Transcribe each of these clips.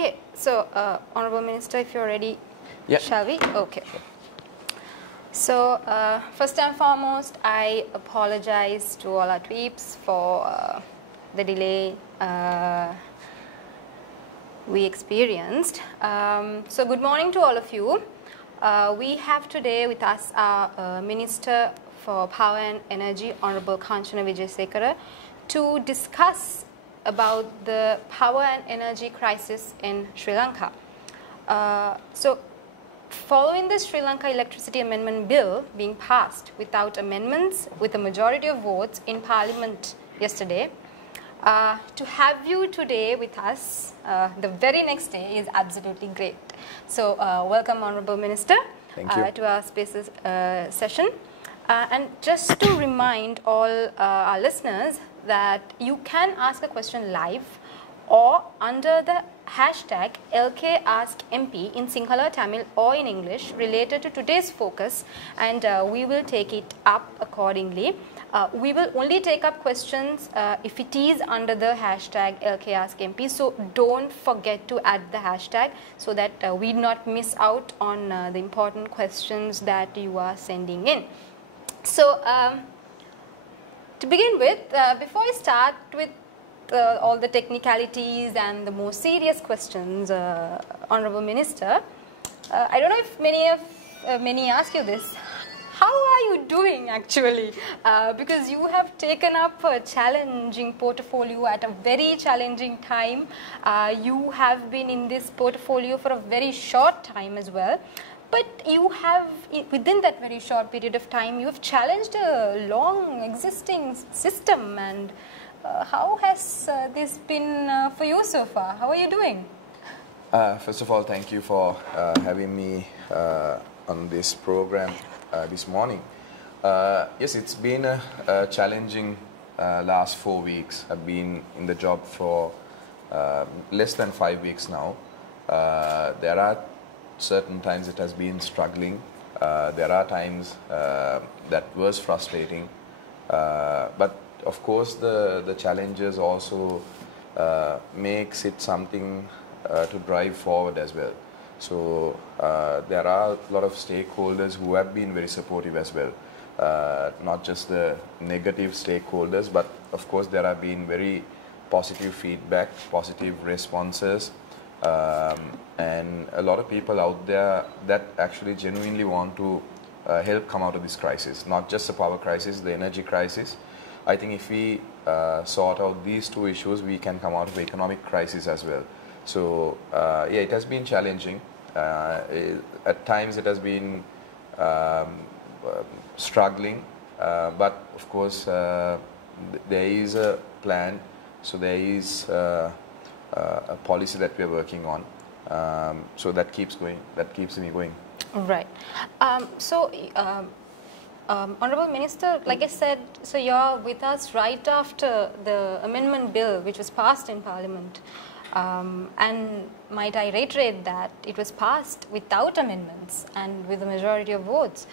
Okay, so Honourable Minister, if you're ready, shall we? Okay. Sure. So first and foremost, I apologize to all our tweeps for the delay we experienced. So good morning to all of you. We have today with us our Minister for Power and Energy, Honourable Kanchana Wijesekara, to discuss about the power and energy crisis in Sri Lanka. So following the Sri Lanka Electricity Amendment Bill being passed without amendments with a majority of votes in Parliament yesterday, to have you today with us the very next day is absolutely great. So welcome, Honourable Minister, to our Spaces session. And just to remind all our listeners that you can ask a question live or under the hashtag LKAskMP in Sinhala, Tamil or in English related to today's focus, and we will take it up accordingly. We will only take up questions if it is under the hashtag LKAskMP, so don't forget to add the hashtag so that we not miss out on the important questions that you are sending in. So to begin with, before I start with all the technicalities and the more serious questions, Honourable Minister, I don't know if many ask you this. How are you doing actually? Because you have taken up a challenging portfolio at a very challenging time. You have been in this portfolio for a very short time as well. But you have, within that very short period of time, you have challenged a long existing system. And how has this been for you so far? How are you doing? First of all, thank you for having me on this program this morning. Yes, it's been a challenging last 4 weeks. I've been in the job for less than 5 weeks now. There are certain times it has been struggling. There are times that was frustrating. But of course the challenges also makes it something to drive forward as well. So there are a lot of stakeholders who have been very supportive as well. Not just the negative stakeholders, but of course there have been very positive feedback, positive responses. And a lot of people out there that actually genuinely want to help come out of this crisis, not just the power crisis, the energy crisis. I think if we sort out these two issues, we can come out of the economic crisis as well. So yeah, it has been challenging. At times it has been struggling, but of course there is a plan, so there is a policy that we are working on, so that keeps going, that keeps me going. Right. Honourable Minister, like I said, so you're with us right after the amendment bill which was passed in Parliament, and might I reiterate that it was passed without amendments and with a majority of votes.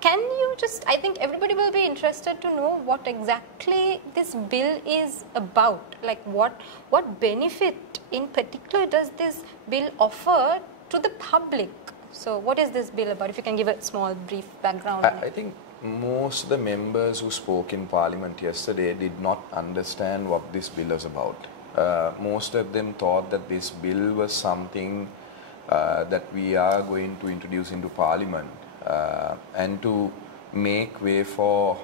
Can you just, I think everybody will be interested to know what exactly this bill is about. Like what benefit in particular does this bill offer to the public? So what is this bill about? If you can give a small brief background. I think most of the members who spoke in Parliament yesterday did not understand what this bill was about. Most of them thought that this bill was something that we are going to introduce into Parliament and to make way for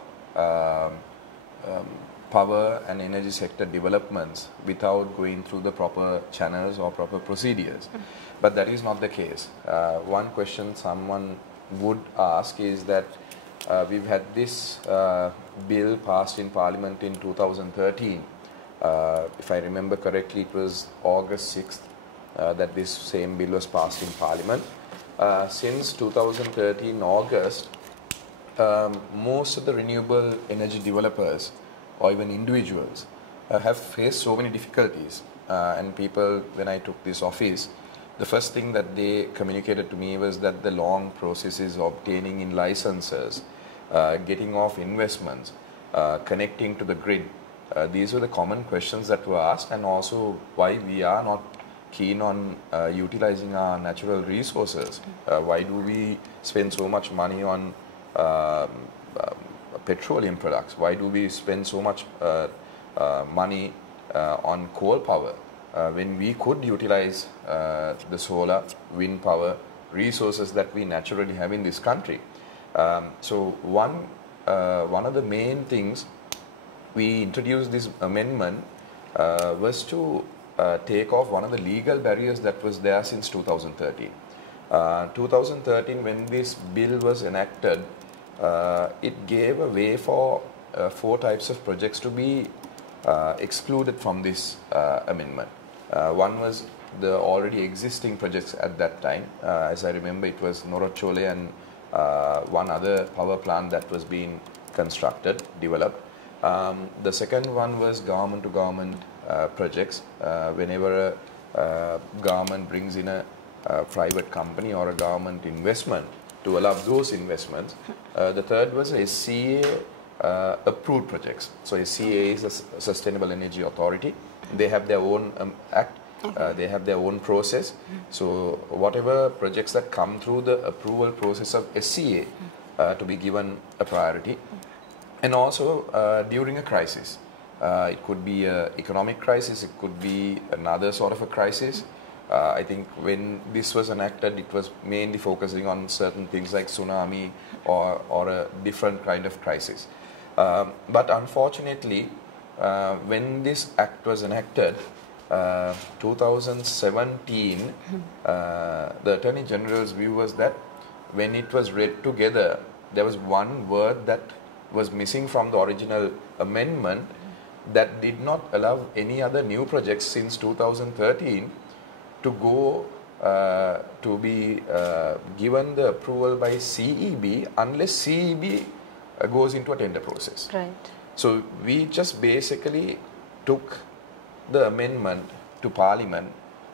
power and energy sector developments without going through the proper channels or proper procedures. But that is not the case. One question someone would ask is that we've had this bill passed in Parliament in 2013. If I remember correctly, it was August 6th that this same bill was passed in Parliament. Since 2013 August, most of the renewable energy developers or even individuals have faced so many difficulties. And people, when I took this office, the first thing that they communicated to me was that the long processes of obtaining in licenses, getting off investments, connecting to the grid, These were the common questions that were asked, and also why we are not keen on utilizing our natural resources. Why do we spend so much money on petroleum products? Why do we spend so much money on coal power when we could utilize the solar, wind power resources that we naturally have in this country? So one of the main things we introduced this amendment was to take off one of the legal barriers that was there since 2013. 2013, when this bill was enacted, it gave a way for 4 types of projects to be excluded from this amendment. One was the already existing projects at that time. As I remember, it was Norachole and one other power plant that was being constructed, developed. The second one was government-to-government projects. Whenever a government brings in a private company or a government investment to allow those investments. The third was SCA approved projects. So SCA is a Sustainable Energy Authority. They have their own act. They have their own process. So whatever projects that come through the approval process of SCA to be given a priority. And also during a crisis. It could be an economic crisis, it could be another sort of a crisis. I think when this was enacted, it was mainly focusing on certain things like tsunami or a different kind of crisis. But unfortunately, when this act was enacted, 2017, the Attorney General's view was that when it was read together, there was one word that was missing from the original amendment that did not allow any other new projects since 2013 to go to be given the approval by CEB unless CEB goes into a tender process. Right. So we just basically took the amendment to Parliament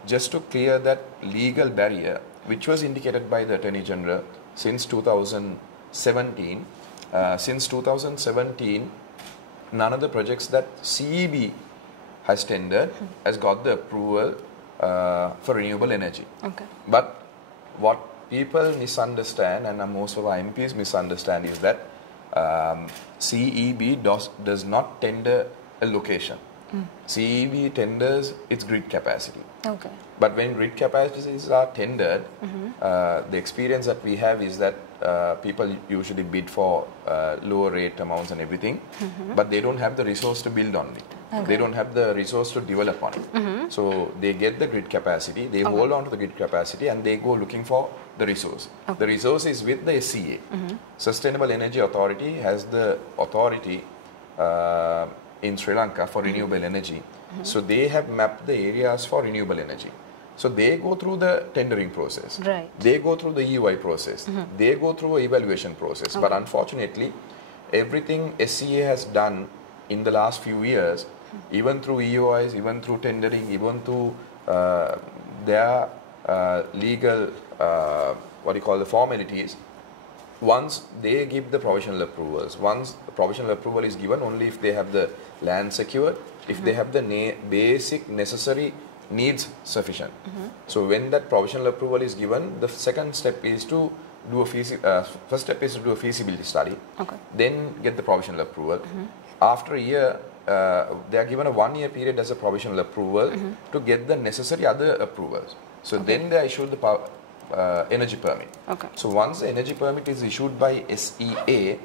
just to clear that legal barrier which was indicated by the Attorney General since 2017. Since 2017, none of the projects that CEB has tendered has got the approval for renewable energy. Okay. But what people misunderstand, and most of our MPs misunderstand, is that CEB does not tender a location. CEB tenders its grid capacity. Okay. But when grid capacities are tendered, the experience that we have is that people usually bid for lower rate amounts and everything, but they don't have the resource to build on it. Okay. They don't have the resource to develop on it. So they get the grid capacity, they hold on to the grid capacity, and they go looking for the resource. Okay. The resource is with the SCA. Sustainable Energy Authority has the authority in Sri Lanka for renewable energy. So they have mapped the areas for renewable energy. So they go through the tendering process. Right. They go through the EY process. They go through an evaluation process. Okay. But unfortunately, everything SCA has done in the last few years, even through EOIs, even through tendering, even through their legal, the formalities, once they give the provisional approvals, once the provisional approval is given only if they have the land secured, if they have the basic necessary needs sufficient. So when that provisional approval is given, the second step is to do a first step is to do a feasibility study, then get the provisional approval. After a year, they are given a 1-year period as a provisional approval to get the necessary other approvals. So then they are issued the energy permit. Okay. So once the energy permit is issued by SEA,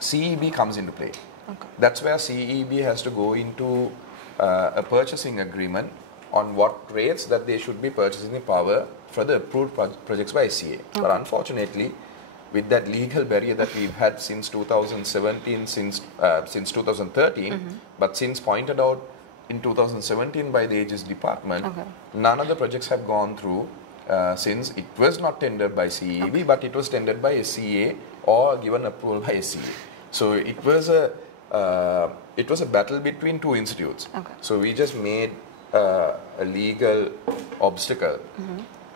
CEB comes into play. Okay. That's where CEB has to go into a purchasing agreement on what rates that they should be purchasing the power for the approved projects by SCA. Okay. But unfortunately, with that legal barrier that we've had since 2017, since 2013, but since pointed out in 2017 by the Aegis Department, none of the projects have gone through since it was not tendered by CEB, but it was tendered by SCA or given approval by SCA. So it was a battle between two institutes. Okay. So we just made a legal obstacle,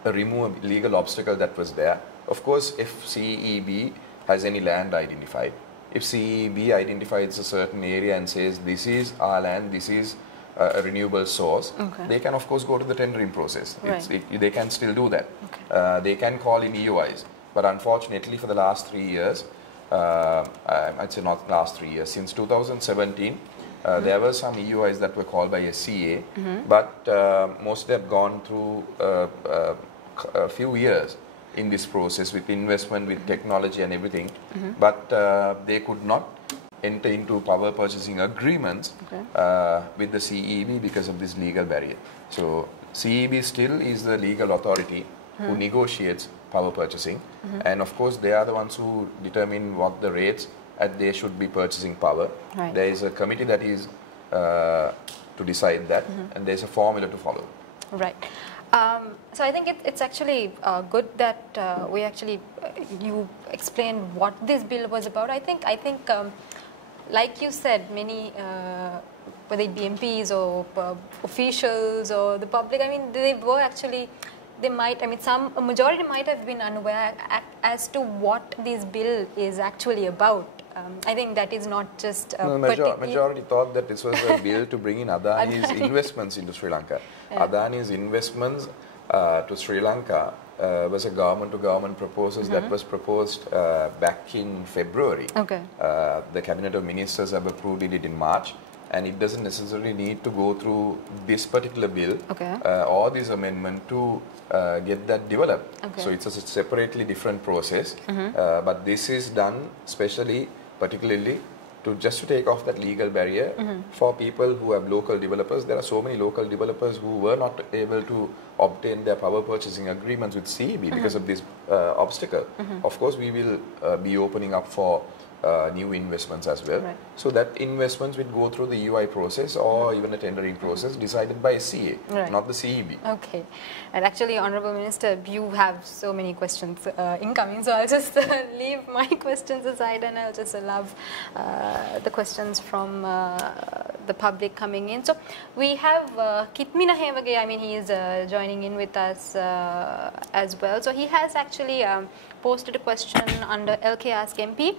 remove a legal obstacle that was there. Of course, if CEB has any land identified, if CEB identifies a certain area and says this is our land, this is a renewable source, they can of course go to the tendering process. They can still do that. They can call in EOIs, but unfortunately for the last 3 years, I'd say not last 3 years, since 2017, there were some EOIs that were called by SCA, but mostly have gone through a few years in this process with investment, with technology and everything, but they could not enter into power purchasing agreements with the CEB because of this legal barrier. So CEB still is the legal authority who negotiates power purchasing, and of course they are the ones who determine what the rates that they should be purchasing power. There is a committee that is to decide that, and there is a formula to follow. Right. So I think it's actually good that we actually you explained what this bill was about. I think like you said, many whether it be MPs or officials or the public, I mean, they were actually, they might, I mean, a majority might have been unaware as to what this bill is actually about. I think that is not just majority thought that this was a bill to bring in Adani's investments into Sri Lanka. Adani's investments to Sri Lanka was a government-to-government proposal that was proposed back in February. The Cabinet of Ministers have approved it in March, and it doesn't necessarily need to go through this particular bill or this amendment to get that developed. So it's a separately different process, but this is done specially, particularly just to take off that legal barrier for people who have local developers. There are so many local developers who were not able to obtain their power purchasing agreements with CEB because of this obstacle. Of course, we will be opening up for new investments as well. So that investments will go through the UI process or even a tendering process decided by SCA, not the CEB. Okay. And actually, Honourable Minister, you have so many questions incoming, so I'll just leave my questions aside and I'll just allow the questions from the public coming in. So we have Kitmina Hemage, I mean, he is joining in with us as well. So he has actually posted a question under LK Ask MP.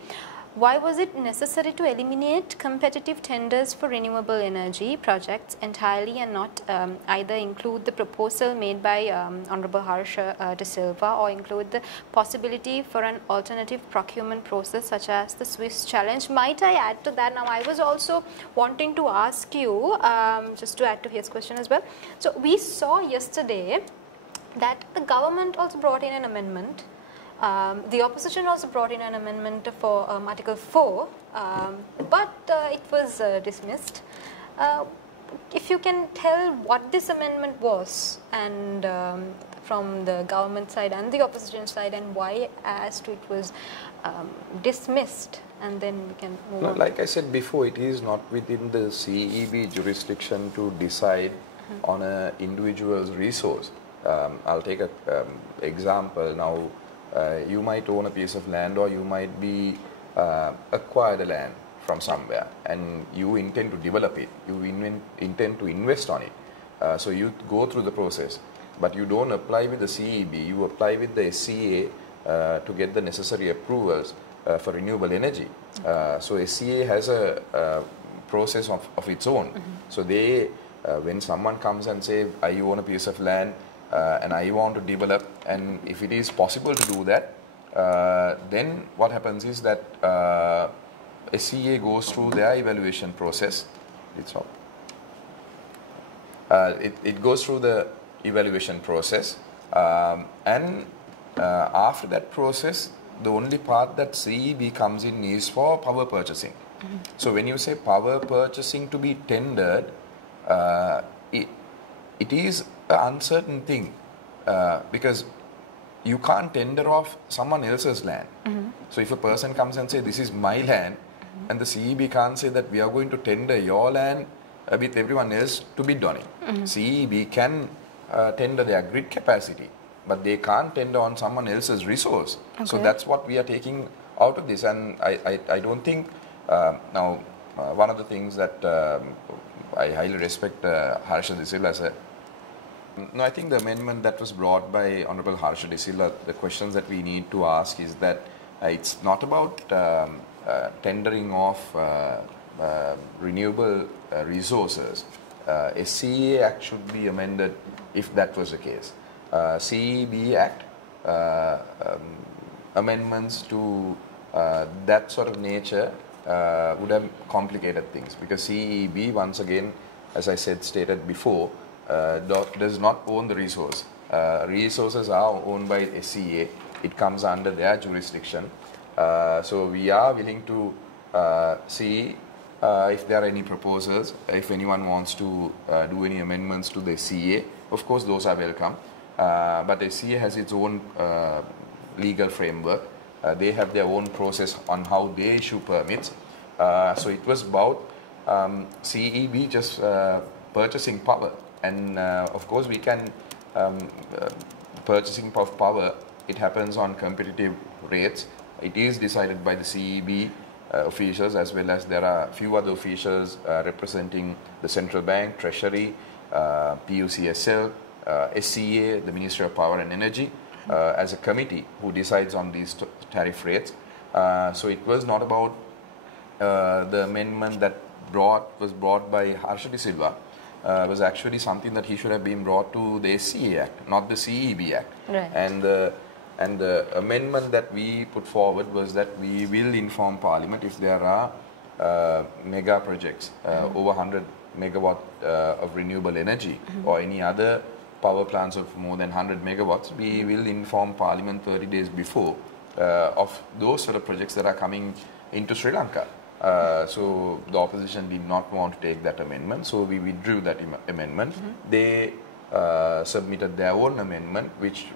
Why was it necessary to eliminate competitive tenders for renewable energy projects entirely and not either include the proposal made by Honourable Harsha De Silva or include the possibility for an alternative procurement process such as the Swiss challenge? Might I add to that? Now, I was also wanting to ask you, just to add to his question as well. So, we saw yesterday that the government also brought in an amendment. The opposition also brought in an amendment for Article 4, but it was dismissed. If you can tell what this amendment was, and from the government side and the opposition side, and why as to it was dismissed, and then we can move on. Like I said before, it is not within the CEB jurisdiction to decide on an individual's resource. I'll take an example now. You might own a piece of land, or you might be acquire the land from somewhere and you intend to develop it, you intend to invest on it. So you go through the process, but you don't apply with the CEB, you apply with the SCA to get the necessary approvals for renewable energy. So SCA has a process of its own. So they, when someone comes and say, I own a piece of land, and I want to develop, and if it is possible to do that, then what happens is that SCA goes through their evaluation process. It goes through the evaluation process, and after that process, the only part that CEB comes in is for power purchasing. So when you say power purchasing to be tendered, it is an uncertain thing because you can't tender off someone else's land. So if a person comes and says, this is my land, and the CEB can't say that we are going to tender your land with everyone else to bid on it. CEB can tender their grid capacity, but they can't tender on someone else's resource. So that's what we are taking out of this. And I don't think, now one of the things that I highly respect Harsha De Silva as a No, I think the amendment that was brought by Honourable Harsha De Silva, the questions that we need to ask is that it's not about tendering of renewable resources, SCA Act should be amended if that was the case. CEB Act amendments to that sort of nature would have complicated things, because CEB, once again, as I stated before, does not own the resource. Resources are owned by SCA. It comes under their jurisdiction. So we are willing to see if there are any proposals, if anyone wants to do any amendments to the SCA. Of course, those are welcome. But SCA has its own legal framework. They have their own process on how they issue permits. So it was about CEB just purchasing power. And of course, we can purchasing of power, it happens on competitive rates. It is decided by the CEB officials, as well as there are a few other officials representing the central bank, treasury, PUCSL, SCA, the Ministry of Power and Energy, as a committee who decides on these tariff rates. So it was not about the amendment that was brought by Harsha De Silva. Was actually something that he should have been brought to the SCA Act, not the CEB Act. Right. And the amendment that we put forward was that we will inform Parliament if there are mega projects, over 100 megawatt of renewable energy, or any other power plants of more than 100 megawatts, we will inform Parliament 30 days before of those sort of projects that are coming into Sri Lanka. So the opposition did not want to take that amendment, so we withdrew that amendment. They submitted their own amendment, which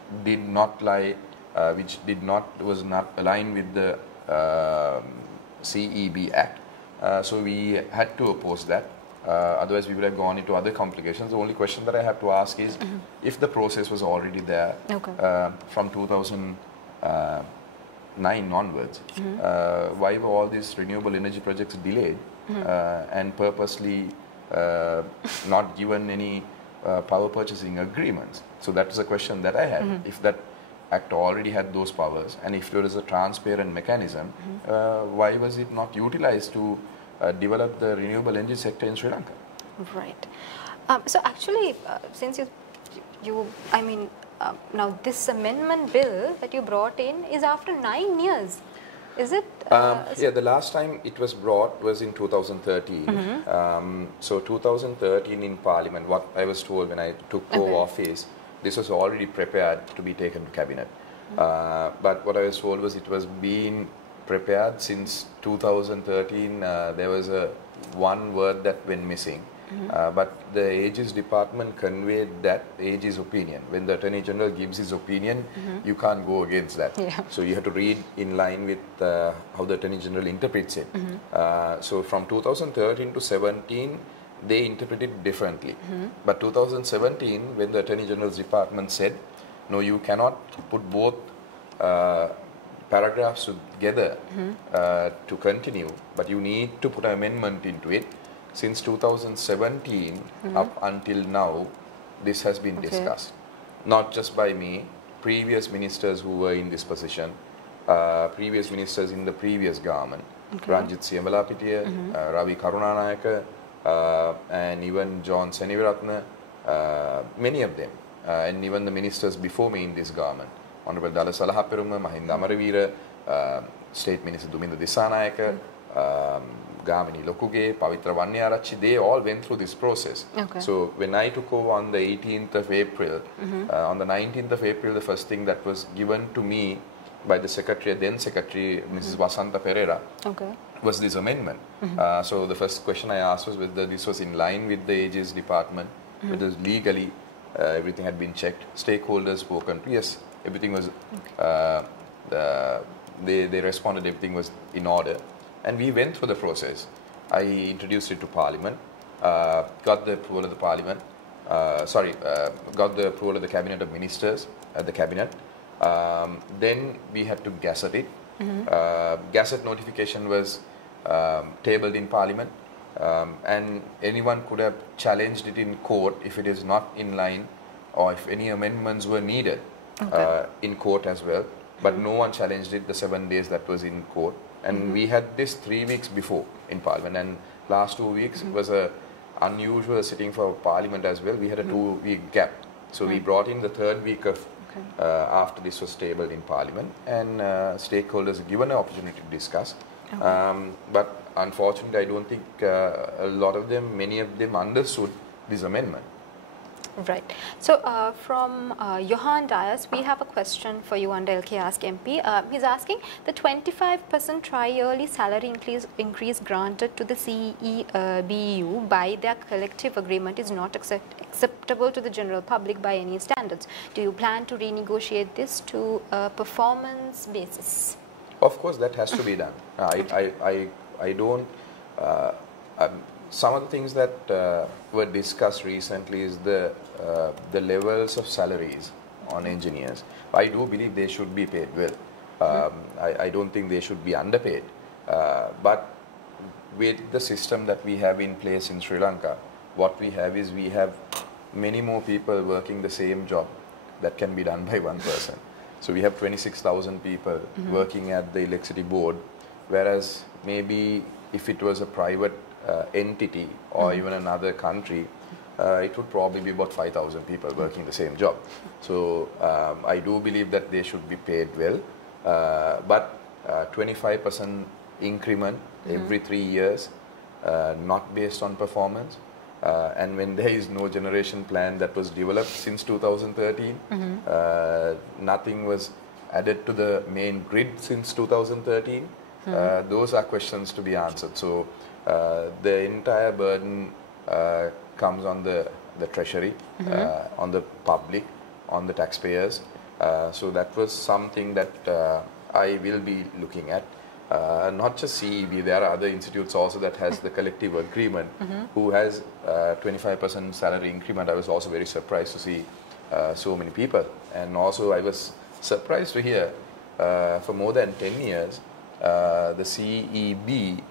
was not aligned with the CEB Act. So we had to oppose that. Otherwise, we would have gone into other complications. The only question that I have to ask is, if the process was already there from 2009 onwards, why were all these renewable energy projects delayed and purposely not given any power purchasing agreements? So that was a question that I had. If that Act already had those powers, and if there is a transparent mechanism, why was it not utilized to develop the renewable energy sector in Sri Lanka? Right. So actually, since now this amendment bill that you brought in is after 9 years. Is it? Yeah, the last time it was brought was in 2013. So 2013 in Parliament, what I was told when I took office, this was already prepared to be taken to Cabinet. But what I was told was it was being prepared since 2013. There was one word that went missing. But the Aegis department conveyed that Aegis opinion. When the Attorney General gives his opinion, you can't go against that. So you have to read in line with how the Attorney General interprets it. So from 2013 to 17, they interpreted differently. But 2017, when the Attorney General's department said, no, you cannot put both paragraphs together to continue, but you need to put an amendment into it. Since 2017 up until now, this has been discussed. Not just by me, previous ministers who were in this position, previous ministers in the previous government, Ranjit Siyamalapitiya, Ravi Karunanayaka, and even John Seniviratne, many of them, and even the ministers before me in this government, Honorable Dala Salahaperuma, Mahinda Amaravira, State Minister Duminda Disanayaka, Gamini Lokuge, Pavitra Vanyarachi, they all went through this process. So when I took over on the 18th of April, on the 19th of April, the first thing that was given to me by the Secretary, then Secretary, Mrs. Vasanta Pereira, was this amendment. So the first question I asked was whether this was in line with the Aegis department, whether legally everything had been checked, stakeholders spoken to. Yes, everything was, they responded everything was in order. And we went through the process. I introduced it to Parliament, got the approval of the Parliament, got the approval of the Cabinet of Ministers at the Cabinet. Then we had to gazette it. Gazette notification was tabled in Parliament, and anyone could have challenged it in court if it is not in line or if any amendments were needed in court as well. But no one challenged it the 7 days that was in court. And we had this 3 weeks before in Parliament, and last 2 weeks was a unusual sitting for Parliament as well. We had a 2-week gap. So we brought in the 3rd week of after this was tabled in Parliament, and stakeholders given an opportunity to discuss. But unfortunately, I don't think many of them understood this amendment. Right. So from Johan Dias, we have a question for you under LK Ask MP. He's asking, the 25% tri-yearly salary increase granted to the CEBU by their collective agreement is not acceptable to the general public by any standards. Do you plan to renegotiate this to a performance basis? Of course, that has to be done. I don't... some of the things that were discussed recently is the levels of salaries on engineers. I do believe they should be paid well. I don't think they should be underpaid. But with the system that we have in place in Sri Lanka, what we have is we have many more people working the same job that can be done by one person. So we have 26,000 people working at the electricity board, whereas maybe if it was a private entity or even another country, it would probably be about 5,000 people working the same job. So I do believe that they should be paid well, but 25% increment every 3 years, not based on performance. And when there is no generation plan that was developed since 2013, nothing was added to the main grid since 2013, those are questions to be answered. So the entire burden comes on the treasury, on the public, on the taxpayers. So that was something that I will be looking at. Not just CEB, there are other institutes also that has the collective agreement who has 25% salary increment. I was also very surprised to see so many people. And also I was surprised to hear for more than 10 years the CEB,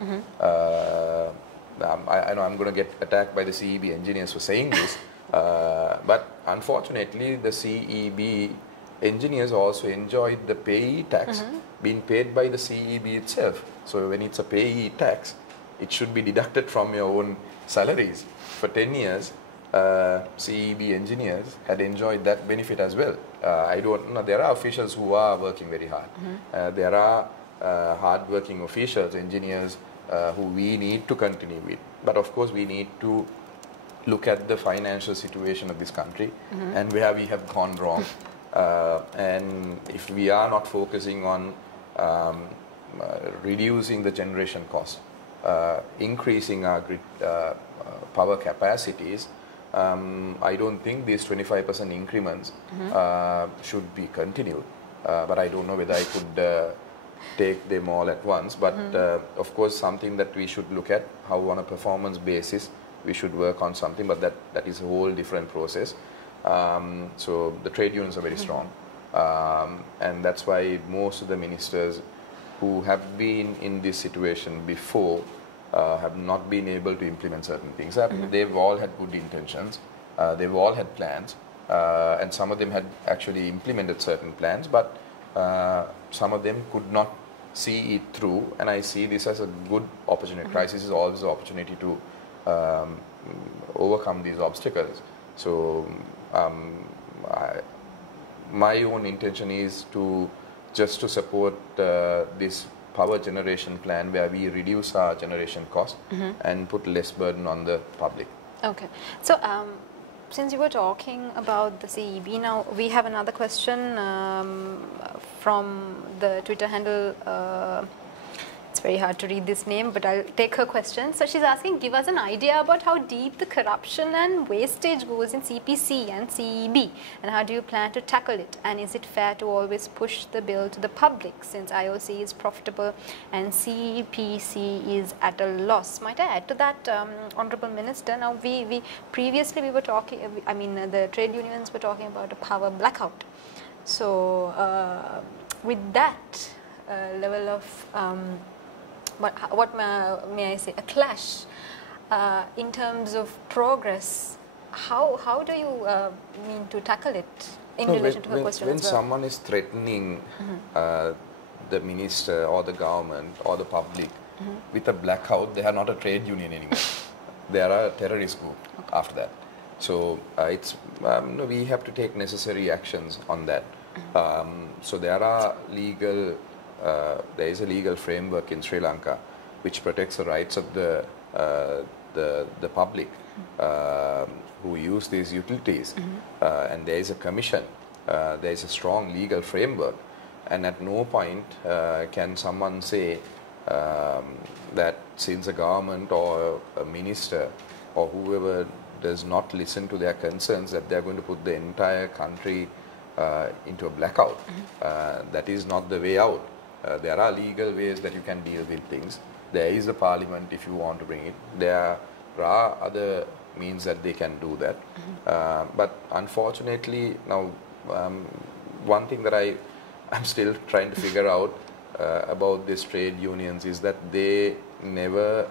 I know I'm going to get attacked by the CEB engineers for saying this, but unfortunately the CEB engineers also enjoyed the payee tax being paid by the CEB itself. So when it's a payee tax, it should be deducted from your own salaries. For 10 years, CEB engineers had enjoyed that benefit as well. I don't know, there are officials who are working very hard. There are hard-working officials, engineers, who we need to continue with. But of course, we need to look at the financial situation of this country and where we have gone wrong. And if we are not focusing on reducing the generation cost, increasing our grid power capacities, I don't think these 25% increments should be continued. But I don't know whether I could take them all at once. But of course, something that we should look at, how on a performance basis we should work on something, but that is a whole different process. So the trade unions are very strong, and that's why most of the ministers who have been in this situation before have not been able to implement certain things. They've all had good intentions, they've all had plans, and some of them had actually implemented certain plans, but some of them could not see it through, and I see this as a good opportunity. Crisis is always an opportunity to overcome these obstacles. So my own intention is to just to support this power generation plan where we reduce our generation cost and put less burden on the public. Okay. So since you were talking about the CEB, now we have another question from the Twitter handle. It's very hard to read this name, but I'll take her question. So she's asking, give us an idea about how deep the corruption and wastage goes in CPC and CEB, and how do you plan to tackle it? And is it fair to always push the bill to the public since IOC is profitable and CPC is at a loss? Might I add to that, Honourable Minister? Now, we previously we were talking, I mean, the trade unions were talking about a power blackout. So with that level of what may I say, a clash in terms of progress, how do you mean to tackle it in relation to her question when as well? Someone is threatening the minister or the government or the public with a blackout, they are not a trade union anymore. They are a terrorist group after that. So it's we have to take necessary actions on that. So there are legal, there is a legal framework in Sri Lanka which protects the rights of the public who use these utilities, and there is a commission. There is a strong legal framework, and at no point can someone say that since a government or a minister or whoever does not listen to their concerns, that they are going to put the entire country into a blackout. That is not the way out. There are legal ways that you can deal with things. There is a parliament if you want to bring it. There are other means that they can do that. But unfortunately, now one thing that I'm still trying to figure out about these trade unions is that they never,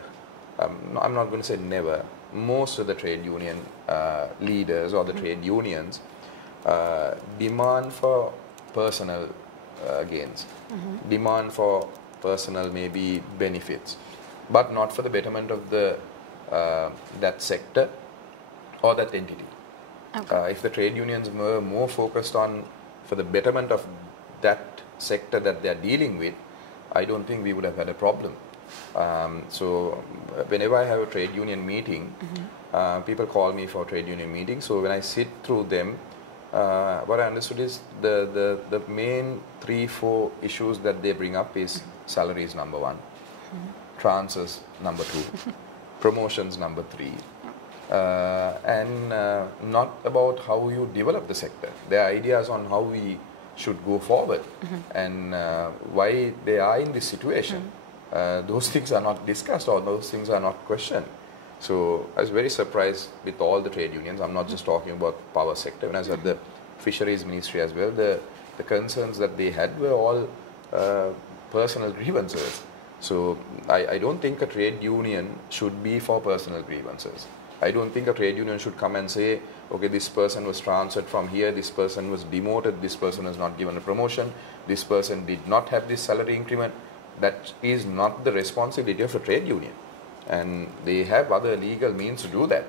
I'm not going to say never, most of the trade union leaders or the trade unions demand for personal gains, demand for personal maybe benefits, but not for the betterment of the that sector or that entity. If the trade unions were more focused on for the betterment of that sector that they are dealing with, I don't think we would have had a problem. So whenever I have a trade union meeting, people call me for a trade union meeting. So when I sit through them, what I understood is the main 3-4 issues that they bring up is salaries number 1, transfers number 2, promotions number 3, and not about how you develop the sector. Their ideas on how we should go forward and why they are in this situation. Those things are not discussed or those things are not questioned. So I was very surprised with all the trade unions. I'm not just talking about power sector. When I was at the fisheries ministry as well, the concerns that they had were all personal grievances. So I don't think a trade union should be for personal grievances. I don't think a trade union should come and say, okay, this person was transferred from here, this person was demoted, this person was not given a promotion, this person did not have this salary increment. That is not the responsibility of a trade union. And they have other legal means to do that.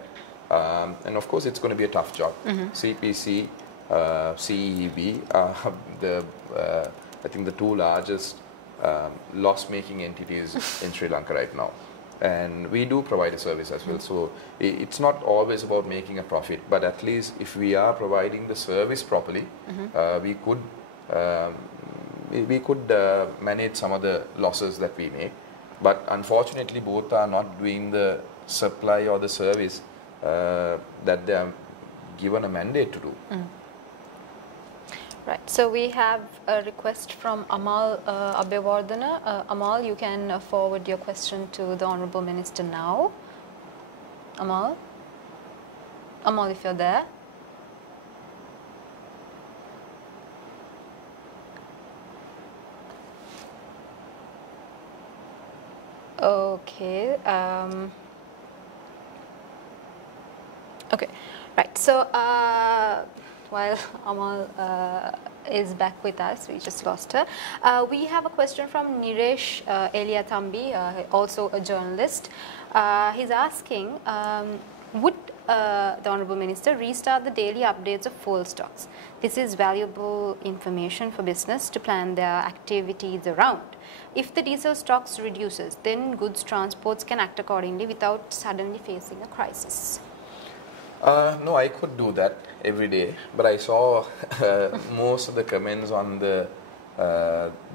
And of course, it's going to be a tough job. CPC, CEB are I think the 2 largest loss-making entities in Sri Lanka right now. And we do provide a service as well. So it's not always about making a profit, but at least if we are providing the service properly, we could manage some of the losses that we make. But unfortunately, both are not doing the supply or the service that they are given a mandate to do. Right. So we have a request from Amal Abewardana. Amal, you can forward your question to the Honourable Minister now. Amal? Amal, if you're there. Okay. Okay. Right. So while Amal is back with us, we just lost her. We have a question from Niresh Eliathambi, also a journalist. He's asking, would the Honourable Minister restart the daily updates of fuel stocks? This is valuable information for business to plan their activities around. If the diesel stocks reduces, then goods transports can act accordingly without suddenly facing a crisis. No, I could do that every day, but I saw most of the comments on the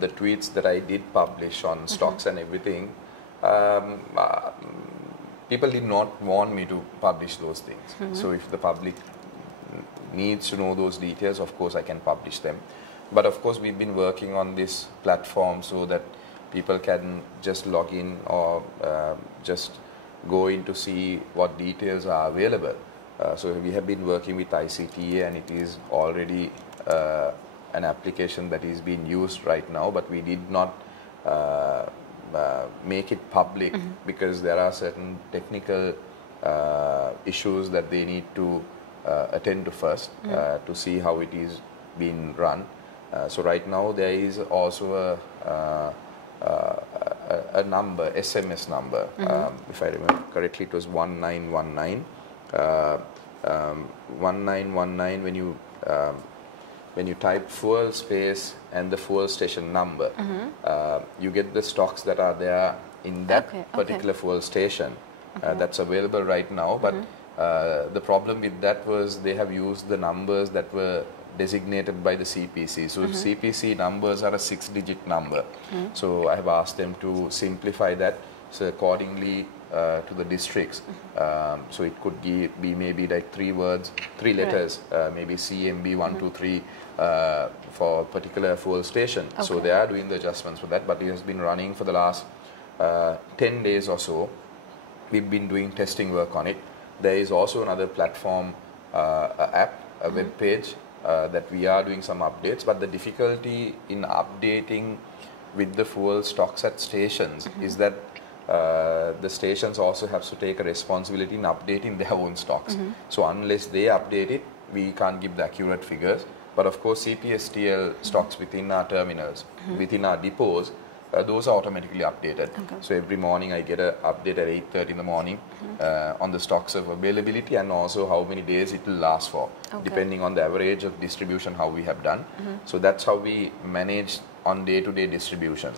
tweets that I did publish on stocks and everything. People did not want me to publish those things. So if the public needs to know those details, of course I can publish them. But of course we've been working on this platform so that people can just log in or just go in to see what details are available. So we have been working with ICTA, and it is already an application that is being used right now, but we did not make it public because there are certain technical issues that they need to attend to first to see how it is being run. So right now there is also a number, SMS number. If I remember correctly, it was 1919. 1919. When you type fuel space and the fuel station number, you get the stocks that are there in that particular fuel station. That's available right now. But the problem with that was they have used the numbers that were designated by the CPC. So CPC numbers are a 6-digit number. So I have asked them to simplify that. So accordingly to the districts. So it could be maybe like 3 letters, maybe CMB 1, 2, 3 for a particular fuel station. So they are doing the adjustments for that, but it has been running for the last 10 days or so. We've been doing testing work on it. There is also another platform, a app, a web page that we are doing some updates, but the difficulty in updating with the fuel stocks at stations is that the stations also have to take a responsibility in updating their own stocks. So unless they update it, we can't give the accurate figures. But of course, CPSTL stocks within our terminals, within our depots, those are automatically updated. So every morning I get an update at 8:30 in the morning on the stocks of availability and also how many days it will last for, depending on the average of distribution, how we have done. So that's how we manage on day-to-day distribution.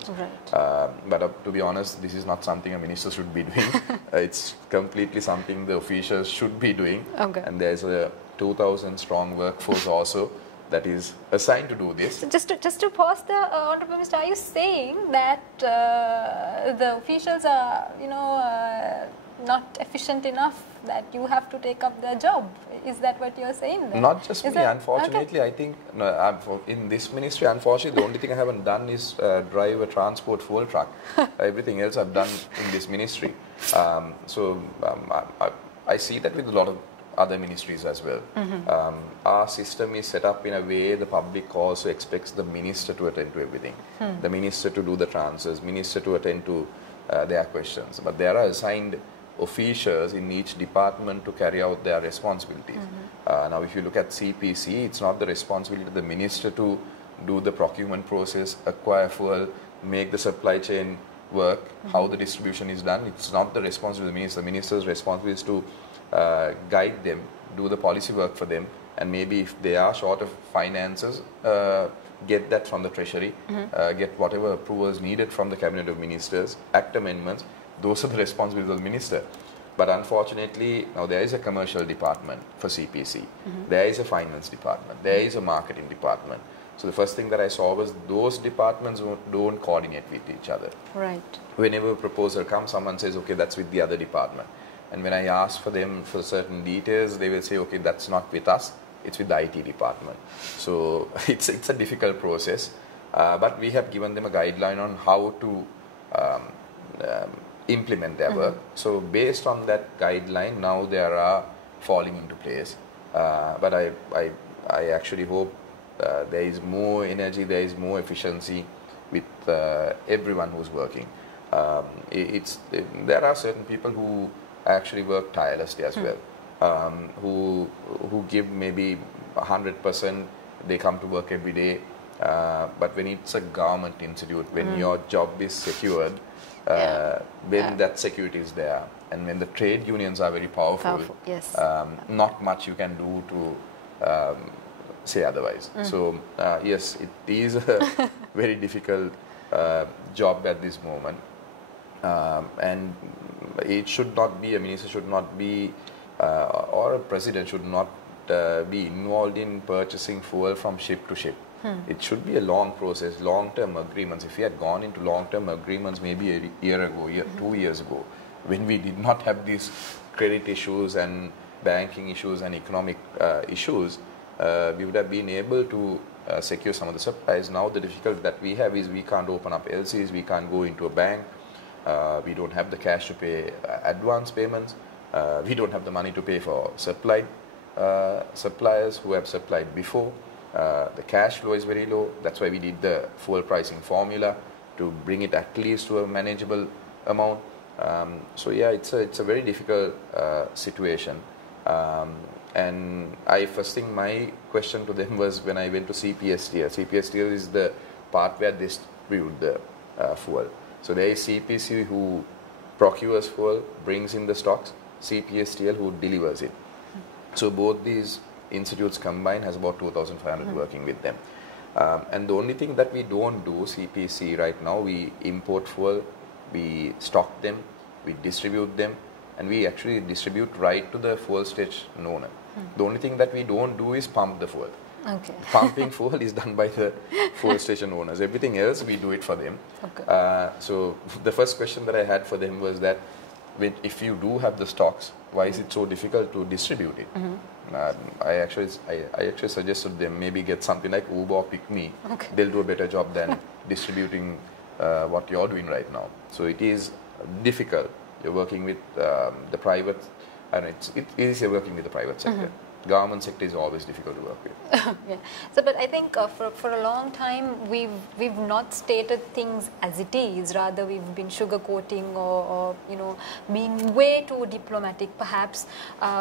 But to be honest, this is not something a minister should be doing. It's completely something the officials should be doing. And there's a 2,000 strong workforce also that is assigned to do this. So just to pause the Honourable Minister, are you saying that the officials are, not efficient enough, that you have to take up their job? Is that what you're saying then? Not just me, unfortunately. I think in this ministry, unfortunately, the only thing I haven't done is drive a transport fuel truck. Everything else I've done in this ministry. I see that with a lot of other ministries as well. Our system is set up in a way the public also expects the minister to attend to everything. The minister to do the transfers, minister to attend to their questions. But there are assigned officials in each department to carry out their responsibilities. Now if you look at CPC, it's not the responsibility of the minister to do the procurement process, acquire fuel, make the supply chain work, how the distribution is done. It's not the responsibility of the minister. The minister's responsibility is to guide them, do the policy work for them, and maybe if they are short of finances, get that from the treasury, get whatever approvals needed from the cabinet of ministers, act amendments. Those are the responsibilities of the minister. But unfortunately, now there is a commercial department for CPC, there is a finance department, there is a marketing department. So the first thing that I saw was those departments don't coordinate with each other. Whenever a proposal comes, someone says, okay, that's with the other department. And when I ask for them for certain details, they will say, okay, that's not with us, it's with the IT department. So it's a difficult process, but we have given them a guideline on how to implement their work. So based on that guideline, now they are falling into place. But I actually hope there is more energy, there is more efficiency with everyone who's working. There are certain people who actually work tirelessly as well, who give maybe 100%, they come to work every day, but when it's a government institute, when your job is secured, when that security is there, and when the trade unions are very powerful, not much you can do to say otherwise. So yes, it is a very difficult job at this moment, and it should not be, a minister should not be, or a president should not be involved in purchasing fuel from ship to ship. It should be a long process, long-term agreements. If we had gone into long-term agreements maybe a year ago, 2 years ago, when we did not have these credit issues and banking issues and economic issues, we would have been able to secure some of the supplies. Now the difficulty that we have is we can't open up LCs, we can't go into a bank, we don't have the cash to pay advance payments, we don't have the money to pay for suppliers who have supplied before. The cash flow is very low. That's why we did the fuel pricing formula to bring it at least to a manageable amount. So yeah, it's a very difficult situation, And first thing, my question to them was when I went to CPSTL. CPSTL is the part where they distribute the fuel. So there is CPC who procures fuel, brings in the stocks, CPSTL who delivers it. So both these institutes combined has about 2,500 working with them. And the only thing that we don't do, CPC right now, we import fuel, we stock them, we distribute them, and we actually distribute right to the fuel station owner. The only thing that we don't do is pump the fuel. Okay. Pumping fuel is done by the fuel station owners. Everything else we do it for them. Okay. So the first question that I had for them was that if you do have the stocks, why is it so difficult to distribute it? I actually suggested them maybe get something like Uber or Pick Me. Okay. They'll do a better job than distributing what you're doing right now. So it is difficult. You're working with the private, and it is working with the private sector. Government sector is always difficult to work with. Yeah. So, but I think for a long time we've not stated things as it is. Rather, we've been sugarcoating or being way too diplomatic, perhaps,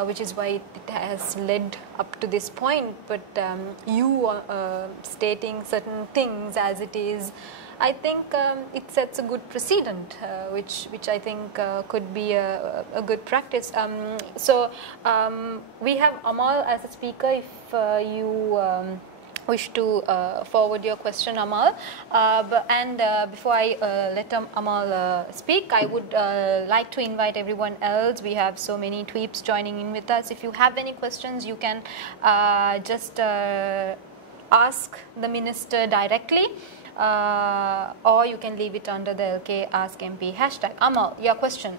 which is why it has led up to this point. But you stating certain things as it is, I think it sets a good precedent, which I think could be a good practice. So we have Amal as a speaker. If you wish to forward your question, Amal. Before I let Amal speak, I would like to invite everyone else. We have so many tweeps joining in with us. If you have any questions, you can just ask the Minister directly. Or you can leave it under the LK Ask MP hashtag. Amal, your question.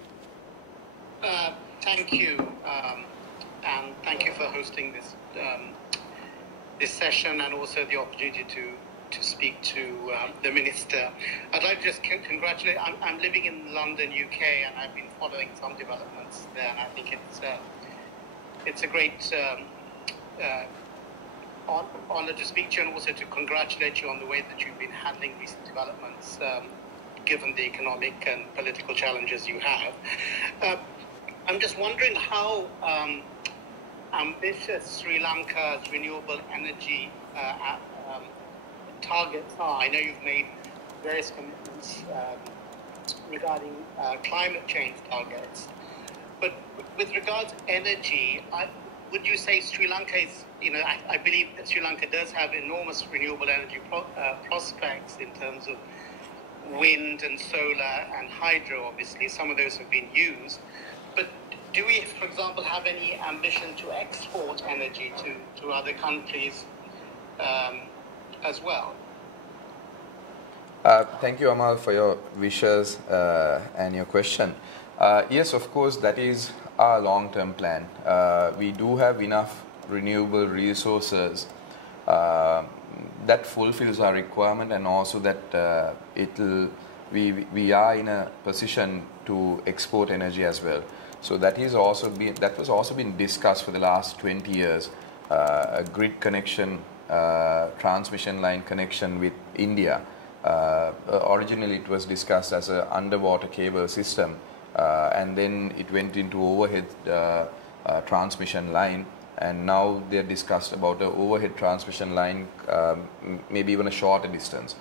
Thank you, and thank you for hosting this this session and also the opportunity to speak to the Minister. I'd like to just congratulate. I'm living in London, UK, and I've been following some developments there, and I think it's a great honor to speak to you and also to congratulate you on the way that you've been handling recent developments, given the economic and political challenges you have. I'm just wondering how ambitious Sri Lanka's renewable energy targets are. I know you've made various commitments regarding climate change targets, but with regards to energy, would you say Sri Lanka is, I believe that Sri Lanka does have enormous renewable energy prospects in terms of wind and solar and hydro, obviously. Some of those have been used. But do we, for example, have any ambition to export energy to other countries as well? Thank you, Amal, for your wishes and your question. Yes, of course, that is our long-term plan. We do have enough renewable resources that fulfills our requirement, and also that we are in a position to export energy as well. So that was also been discussed for the last 20 years. A grid connection, transmission line connection with India. Originally, it was discussed as an underwater cable system. And then it went into overhead transmission line, and now they're discussed about an overhead transmission line, maybe even a shorter distance.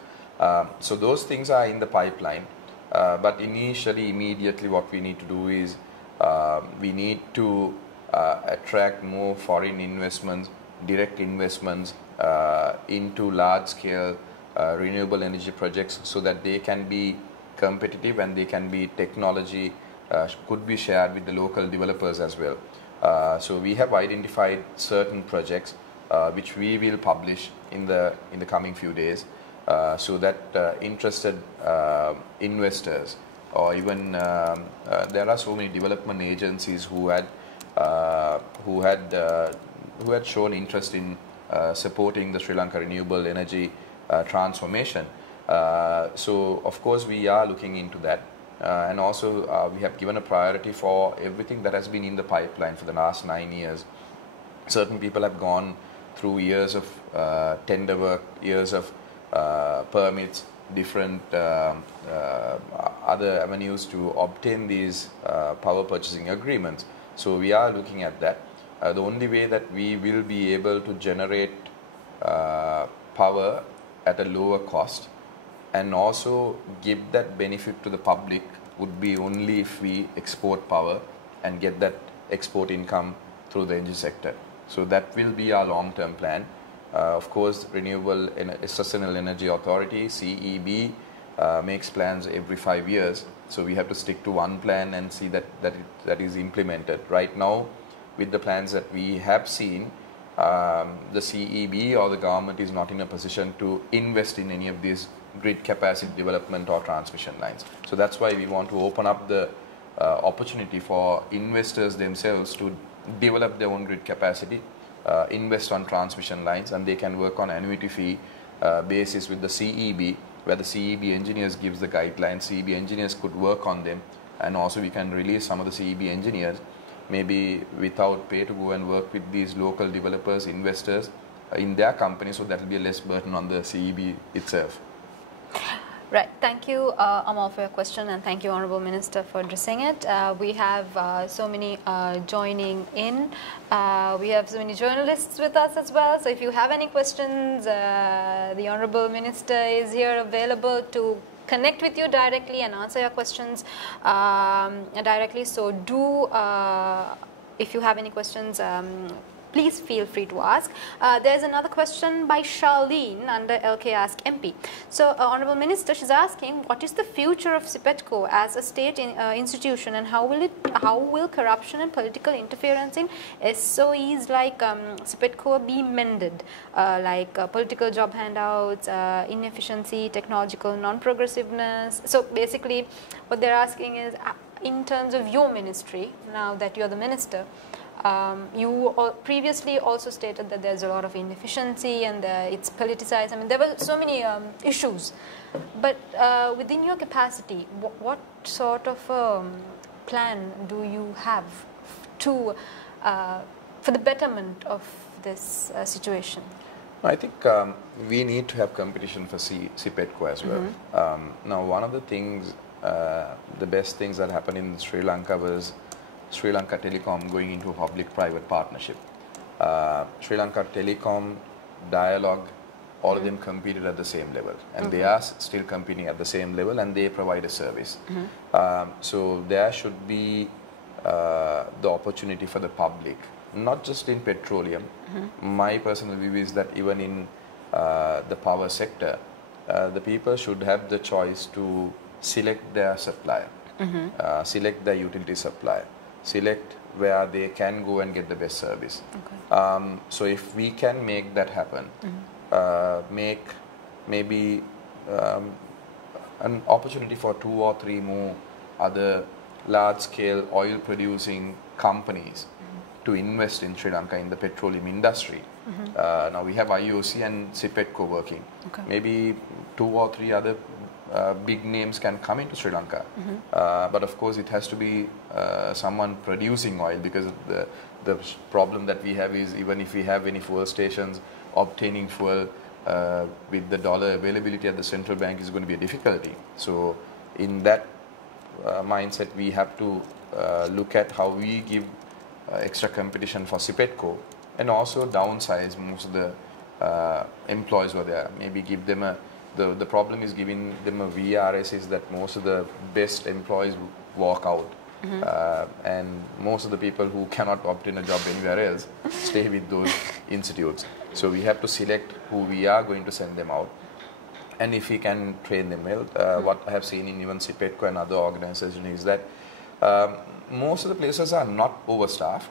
So those things are in the pipeline, but immediately what we need to do is we need to attract more foreign investments, direct investments into large-scale renewable energy projects, so that they can be competitive and they can be technology could be shared with the local developers as well. So we have identified certain projects which we will publish in the coming few days, so that interested investors, or even there are so many development agencies who had shown interest in supporting the Sri Lanka renewable energy transformation. So of course we are looking into that. And also we have given a priority for everything that has been in the pipeline for the last 9 years. Certain people have gone through years of tender work, years of permits, different other avenues to obtain these power purchasing agreements. So we are looking at that. the only way that we will be able to generate power at a lower cost and also give that benefit to the public would be only if we export power and get that export income through the energy sector. So that will be our long-term plan. Of course, Sustainable Energy Authority, CEB, makes plans every 5 years. So we have to stick to one plan and see that is implemented. Right now, with the plans that we have seen, the CEB or the government is not in a position to invest in any of these grid capacity development or transmission lines. So that's why we want to open up the opportunity for investors themselves to develop their own grid capacity, invest on transmission lines, and they can work on annuity fee basis with the CEB, where the CEB engineers gives the guidelines. CEB engineers could work on them, and also we can release some of the CEB engineers maybe without pay to go and work with these local developers, investors in their company, so that will be a less burden on the CEB itself. Right. Thank you, Amal, for your question, and thank you, Honourable Minister, for addressing it. We have so many joining in. We have so many journalists with us as well. So if you have any questions, the Honourable Minister is here available to connect with you directly and answer your questions directly. So do, if you have any questions, please feel free to ask. There's another question by Charlene under LK Ask MP. So, Honourable Minister, she's asking, what is the future of SLPetco as a state institution, and how will corruption and political interference in SOEs like SLPetco be mended, like political job handouts, inefficiency, technological non-progressiveness? So, basically, what they're asking is, in terms of your ministry, now that you're the minister, you previously also stated that there's a lot of inefficiency and it's politicized. I mean, there were so many issues. But within your capacity, what sort of plan do you have to for the betterment of this situation? I think we need to have competition for SLPetco as well. Now, one of the things, the best things that happened in Sri Lanka was Sri Lanka Telecom going into a public-private partnership. Sri Lanka Telecom, Dialog, all of them competed at the same level, and they are still competing at the same level, and they provide a service. So there should be the opportunity for the public, not just in petroleum. My personal view is that even in the power sector, the people should have the choice to select their supplier, select their utility supplier, select where they can go and get the best service. So if we can make that happen, make maybe an opportunity for 2 or 3 more other large-scale oil-producing companies to invest in Sri Lanka in the petroleum industry. Now we have IOC and SLPetco working. Maybe 2 or 3 other big names can come into Sri Lanka, but of course it has to be someone producing oil, because the problem that we have is, even if we have any fuel stations, obtaining fuel with the dollar availability at the central bank is going to be a difficulty. So in that mindset, we have to look at how we give extra competition for SLPetco, and also downsize most of the employees who are there. Maybe give them a, the problem is giving them a VRS is that most of the best employees walk out. And most of the people who cannot obtain a job anywhere else stay with those institutes. So we have to select who we are going to send them out, and if we can train them well. What I have seen in even SLPetco and other organizations is that most of the places are not overstaffed,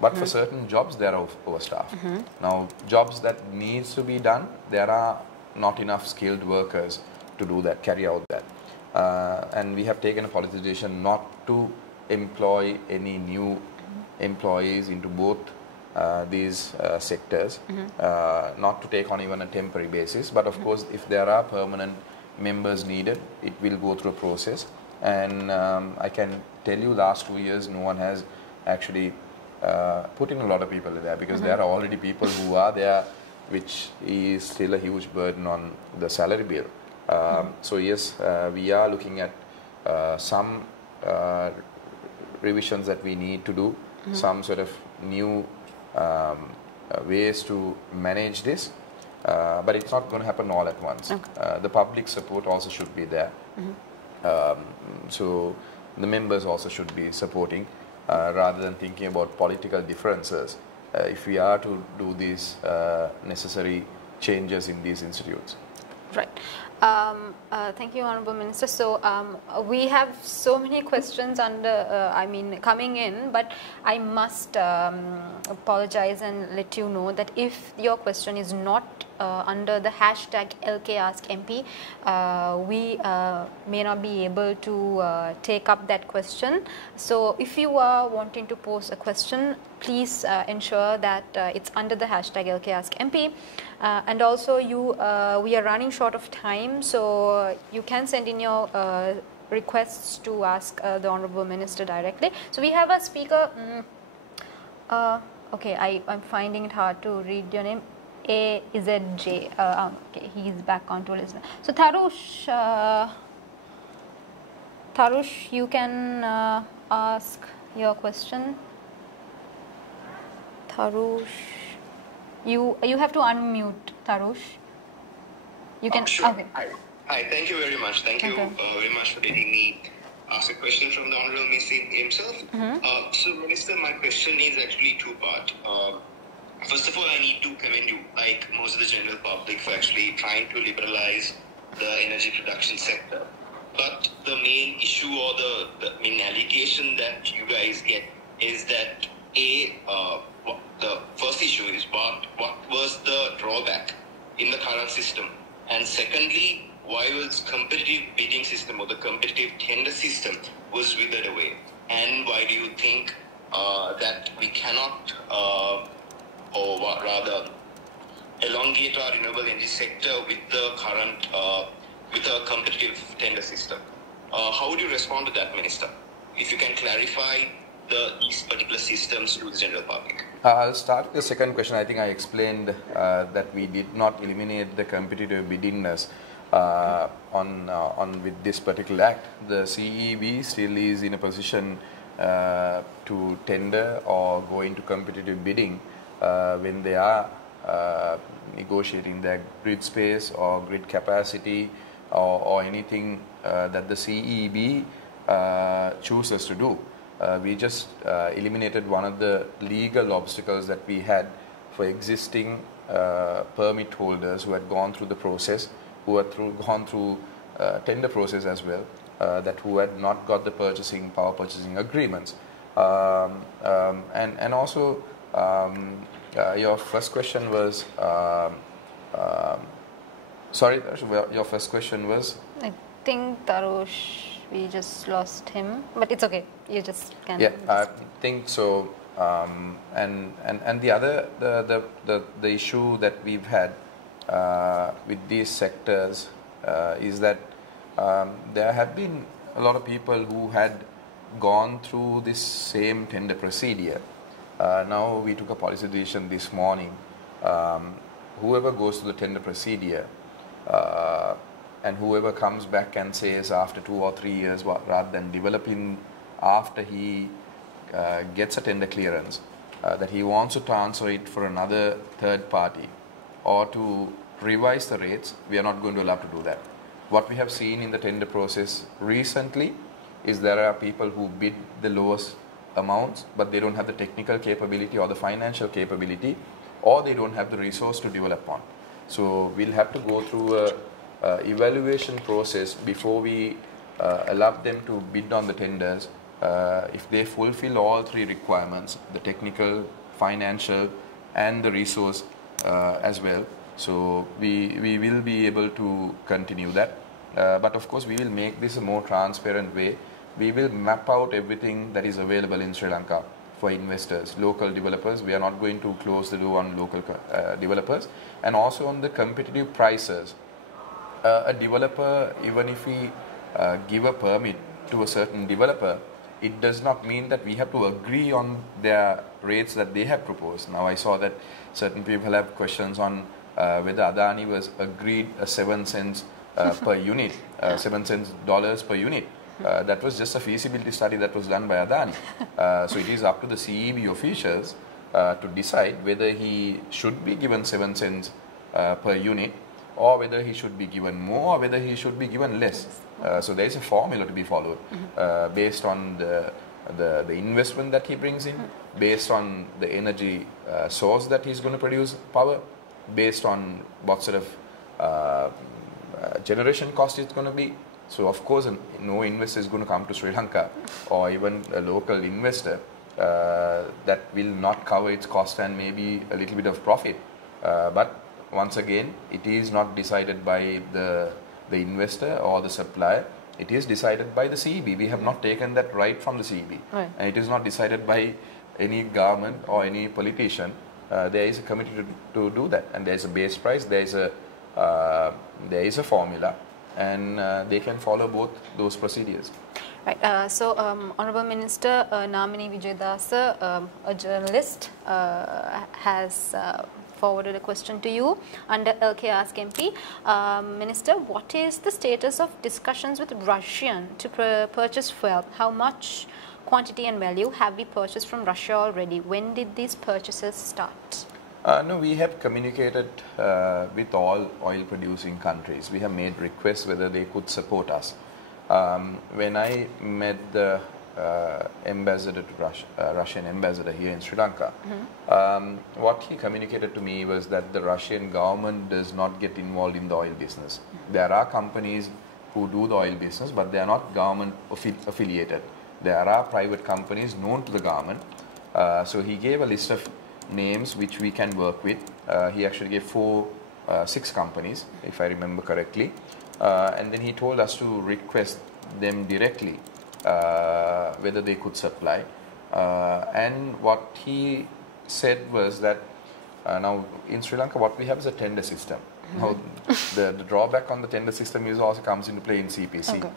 but for certain jobs they are overstaffed. Now, jobs that needs to be done, there are not enough skilled workers to do that, carry out that. And we have taken a policy decision not to employ any new employees into both these sectors, not to take on even a temporary basis. But of course, if there are permanent members needed, it will go through a process. And I can tell you, last 2 years, no one has actually put in a lot of people there, because there are already people who are there, which is still a huge burden on the salary bill. So yes, we are looking at some revisions that we need to do, some sort of new ways to manage this, but it's not going to happen all at once. Okay. The public support also should be there. So the members also should be supporting rather than thinking about political differences if we are to do these necessary changes in these institutes. Right. Thank you, Honorable Minister. So we have so many questions coming in, but I must apologize and let you know that if your question is not under the hashtag LKAskMP, we may not be able to take up that question. So if you are wanting to pose a question, please ensure that it's under the hashtag LKAskMP. And also we are running short of time, so you can send in your requests to ask the Honorable Minister directly. So we have a speaker. Okay, I'm finding it hard to read your name. AZJ. Okay, he is back on to listen. So Tarush, you can ask your question. Tarush, you have to unmute, Tarush. You can. Sure. Okay. Hi, thank you very much. Thank you Okay. very much for letting me ask a question from the Honorable Minister himself. So, Minister, my question is actually two-part. First of all, I need to commend you, like most of the general public, for actually trying to liberalize the energy production sector. But the main issue or the main allegation that you guys get is that the first issue is what was the drawback in the current system, and secondly, why was competitive bidding system or the competitive tender system was withered away, and why do you think that we cannot or rather elongate our renewable energy sector with the current with a competitive tender system? How would you respond to that, Minister? If you can clarify these particular systems to the general public. I'll start with the second question. I think I explained that we did not eliminate the competitive biddingness on with this particular act. The CEB still is in a position to tender or go into competitive bidding when they are negotiating their grid space or grid capacity or anything that the CEB chooses to do. We just eliminated one of the legal obstacles that we had for existing permit holders who had gone through the process, who had gone through tender process as well, that who had not got the power purchasing agreements. And also, your first question was, sorry, your first question was? I think Tarush, we just lost him, but it's okay. You just can. Yeah, I think so. And the other the issue that we've had with these sectors is that there have been a lot of people who had gone through this same tender procedure. Now we took a policy decision this morning. Whoever goes to the tender procedure and whoever comes back and says after 2 or 3 years, rather than developing after he gets a tender clearance, that he wants to transfer it for another third party or to revise the rates, we are not going to allow to do that. What we have seen in the tender process recently is there are people who bid the lowest amounts, but they don't have the technical capability or the financial capability, or they don't have the resource to develop on. So we'll have to go through a evaluation process before we allow them to bid on the tenders. If they fulfill all 3 requirements, the technical, financial and the resource as well, so we will be able to continue that. But of course we will make this a more transparent way. We will map out everything that is available in Sri Lanka for investors, local developers. We are not going to close the door on local developers, and also on the competitive prices. A developer, even if we give a permit to a certain developer, it does not mean that we have to agree on their rates that they have proposed. Now I saw that certain people have questions on whether Adani was agreed 7 cents per unit, 7 cents dollars per unit. That was just a feasibility study that was done by Adani. So it is up to the CEB officials to decide whether he should be given 7 cents per unit, or whether he should be given more, or whether he should be given less. So there is a formula to be followed based on the investment that he brings in, based on the energy source that he's going to produce power, based on what sort of generation cost it's going to be. So of course no investor is going to come to Sri Lanka, or even a local investor that will not cover its cost and maybe a little bit of profit. But once again, it is not decided by the investor or the supplier. It is decided by the CEB. We have not taken that right from the CEB. Right. And it is not decided by any government or any politician. There is a committee to do that, and there is a base price, there is a formula, and they can follow both those procedures. Right. So, Honourable Minister Namini Vijayadasa, a journalist, has forwarded a question to you under LK Ask MP. Minister, what is the status of discussions with Russia to purchase fuel? How much quantity and value have we purchased from Russia already? When did these purchases start? No, we have communicated with all oil producing countries. We have made requests whether they could support us. When I met the ambassador to Russian ambassador here in Sri Lanka, what he communicated to me was that the Russian government does not get involved in the oil business. There are companies who do the oil business, but they are not government affiliated. There are private companies known to the government. So he gave a list of names which we can work with. He actually gave 6 companies, if I remember correctly. And then he told us to request them directly whether they could supply. And what he said was that now in Sri Lanka what we have is a tender system. Now the drawback on the tender system is also comes into play in CPC. Okay.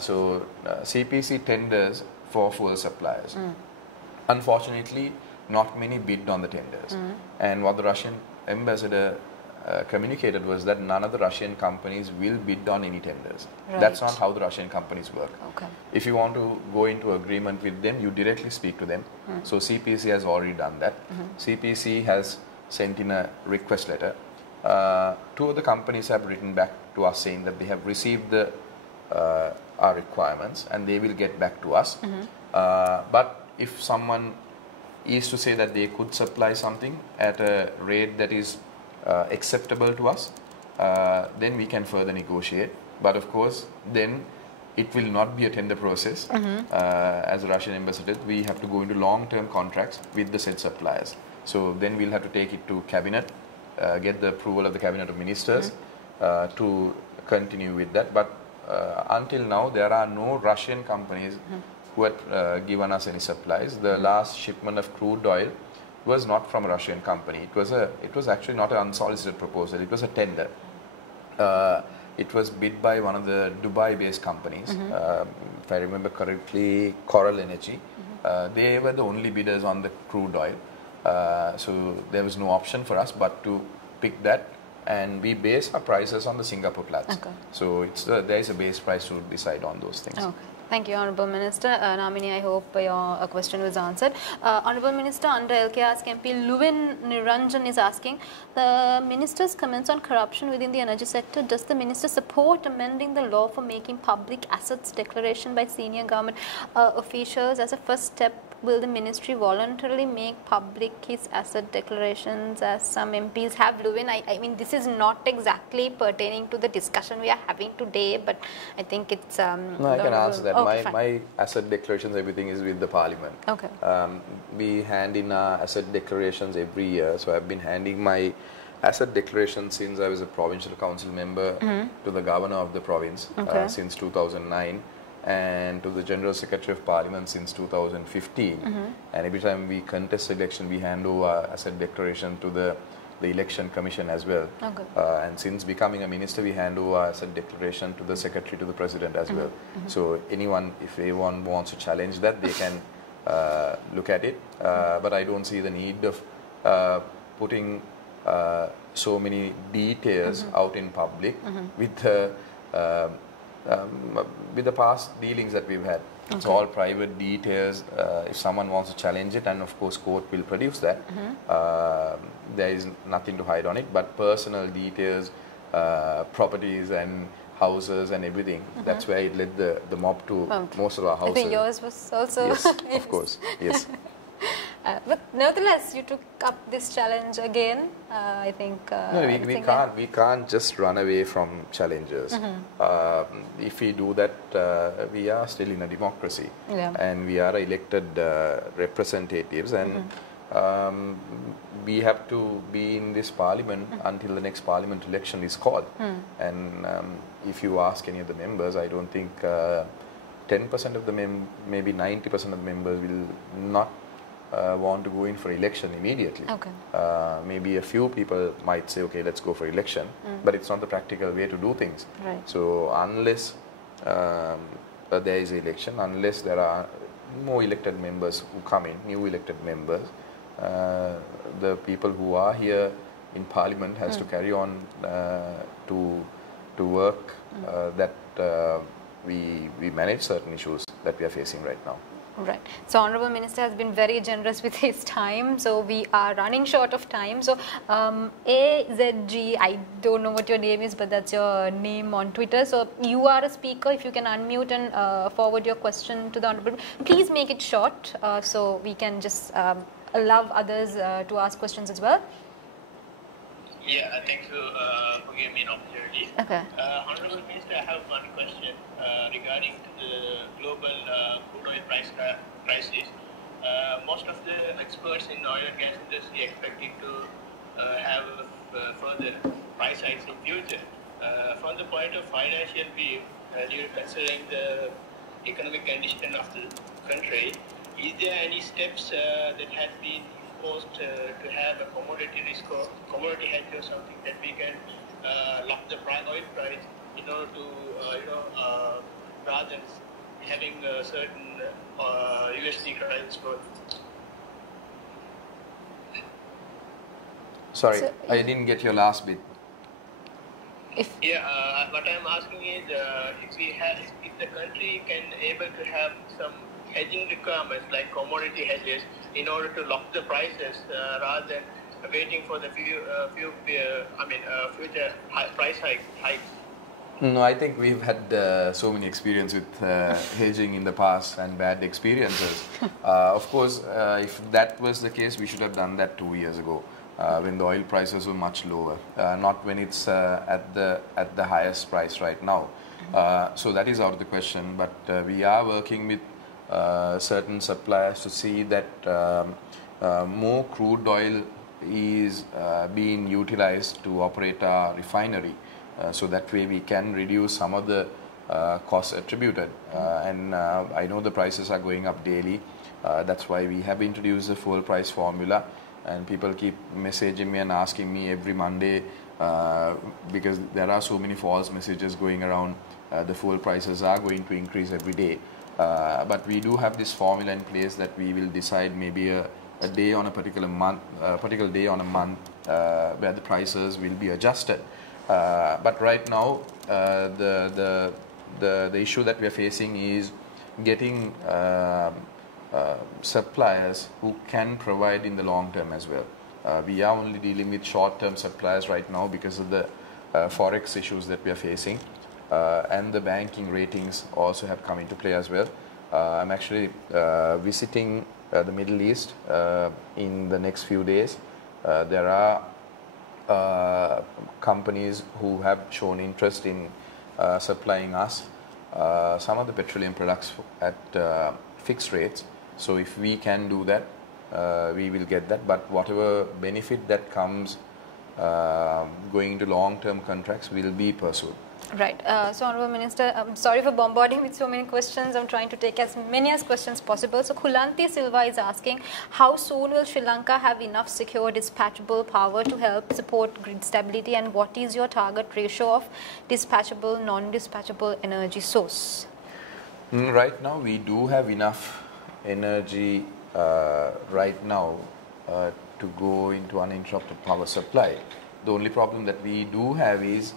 So CPC tenders for fuel suppliers. Unfortunately, not many bid on the tenders. And what the Russian ambassador communicated was that none of the Russian companies will bid on any tenders. Right. That's not how the Russian companies work. Okay. If you want to go into agreement with them, you directly speak to them. So CPC has already done that. CPC has sent in a request letter. 2 of the companies have written back to us saying that they have received our requirements and they will get back to us. But if someone is to say that they could supply something at a rate that is acceptable to us, then we can further negotiate. But of course, then it will not be a tender process. As a Russian ambassador, we have to go into long-term contracts with the said suppliers. So then we'll have to take it to cabinet, get the approval of the cabinet of ministers to continue with that. But until now, there are no Russian companies who had given us any supplies. The last shipment of crude oil was not from a Russian company. It was actually not an unsolicited proposal. It was a tender. It was bid by one of the Dubai-based companies. If I remember correctly, Coral Energy. They were the only bidders on the crude oil. So there was no option for us but to pick that, and we base our prices on the Singapore Platts. Okay. So there is a base price to decide on those things. Okay. Thank you, Honourable Minister. Namini, I hope your question was answered. Honourable Minister, under LK Ask MP, Luvin Niranjan is asking, the Minister's comments on corruption within the energy sector, does the Minister support amending the law for making public assets declaration by senior government officials as a first step? Will the Ministry voluntarily make public his asset declarations as some MPs have? Luvin, I mean, this is not exactly pertaining to the discussion we are having today, but I think it's... No, I can answer that. Okay, my asset declarations, everything is with the Parliament. Okay. We hand in our asset declarations every year. So I've been handing my asset declaration since I was a provincial council member to the governor of the province since 2009. And to the General Secretary of Parliament since 2015. And every time we contest election, we hand over our asset declaration to the Election Commission as well. Okay. And since becoming a minister, we hand over our asset declaration to the Secretary to the President as well. So anyone, if anyone wants to challenge that, they can look at it. But I don't see the need of putting so many details out in public with the past dealings that we've had. It's all private details. If someone wants to challenge it, and of course court will produce that, there is nothing to hide on it. But personal details, properties and houses and everything, that's where it led the mob to most of our houses. I think yours was also... Yes, of course, yes. But nevertheless, you took up this challenge again. I think. No, we can't just run away from challenges. If we do that, we are still in a democracy, and we are elected representatives, and we have to be in this parliament until the next parliament election is called. And if you ask any of the members, I don't think 10% of the maybe 90% of the members will not want to go in for election immediately. Maybe a few people might say, okay, let's go for election, but it's not the practical way to do things. So unless there is election, unless there are more elected members who come in, new elected members, the people who are here in Parliament has to carry on to work that we manage certain issues that we are facing right now. Right. So Honourable Minister has been very generous with his time. So we are running short of time. So AZG, I don't know what your name is, but that's your name on Twitter. So you are a speaker. If you can unmute and forward your question to the Honourable, please make it short so we can just allow others to ask questions as well. Yeah, thank you for giving me an opportunity. Honourable Minister, I have one question regarding the global crude oil crisis. Most of the experts in oil and gas industry expecting to have further price hikes in future. From the point of financial view, considering the economic condition of the country, is there any steps that have been imposed to have a commodity risk or commodity hedge or something that we can lock the oil price in order to rather than having a certain USD crisis growth? Sorry, I didn't get your last bit. What I'm asking is if the country can able to have some hedging requirements like commodity hedges in order to lock the prices rather than waiting for the future price hikes. No, I think we've had so many experience with hedging in the past and bad experiences. Of course, if that was the case, we should have done that 2 years ago when the oil prices were much lower, not when it's at the highest price right now. So that is out of the question. But we are working with certain suppliers to see that more crude oil is being utilized to operate our refinery. So that way we can reduce some of the costs attributed. And I know the prices are going up daily. That's why we have introduced the fuel price formula. And people keep messaging me and asking me every Monday because there are so many false messages going around. The fuel prices are going to increase every day. But we do have this formula in place that we will decide maybe a day on a particular month, where the prices will be adjusted. But right now, the issue that we are facing is getting suppliers who can provide in the long term as well. We are only dealing with short-term suppliers right now because of the forex issues that we are facing, and the banking ratings also have come into play as well. I'm actually visiting the Middle East in the next few days. There are companies who have shown interest in supplying us some of the petroleum products at fixed rates. So if we can do that, we will get that. But whatever benefit that comes going into long-term contracts will be pursued. Right. So, Honourable Minister, I'm sorry for bombarding with so many questions. I'm trying to take as many as questions possible. So, Kulanti Silva is asking, how soon will Sri Lanka have enough secure dispatchable power to help support grid stability, and what is your target ratio of dispatchable, non-dispatchable energy source? Right now, we do have enough energy right now to go into uninterrupted power supply. The only problem that we do have is